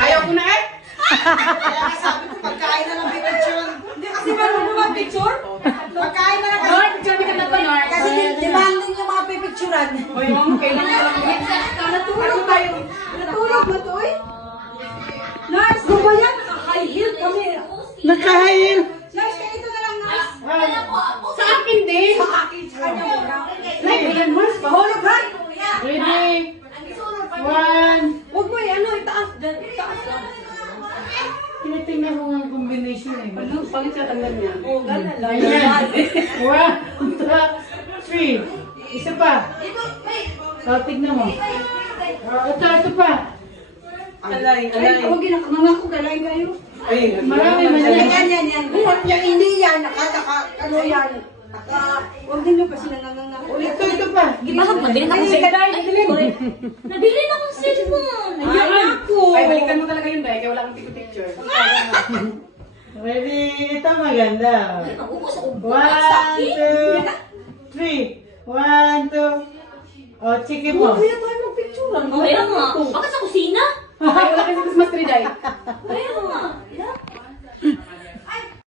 Ayaw ko na eh. Kaya sabi ko, pagkain na lang may picture. Hindi kasi marunong mga picture. Pagkain na lang Lord, picture ka na ba, Lord? kasi demanding yung mga pipicturan. Hoy, ma'am, kailangan lang ulit. Natulog tayo. Natulog na to eh. Nurse, ano ba yan? High heel kami. Nakahail. Nurse, kaya ito na lang, nurse. Sa akin din. Sa akin, sa kanya muna. Ayan, Mars, Mahulog ha? ready? One. Huwag mo eh, ano, itaas. Itaas lang. Tinitingnan ko nga ang combination eh. Ano? Pangit sa tanggal niya. Oo, ganun lang. Ayan. 1, 2, 3. Isa pa. Tignan mo. Ito pa. Alay, alay. Huwag yun, mga ko, galay kayo. Ay, marami man Yan, yan. yan, yan. Yung hindi yan, ano yan. Huwag din yung kasi nanganganga. Ito pa. Bakit mabilis akong cellphone? Nabilis akong cellphone. Ay, ako. Ay, balikan mo talaga yun dahil kaya wala kang picture. Ready? Ito maganda. Naubos ako. 1, 2, 3. 1, 2. O, chicken mo. Kaya tayo magpicturan. Kaya nga. Bakit sa kusina? Ay, wala kasi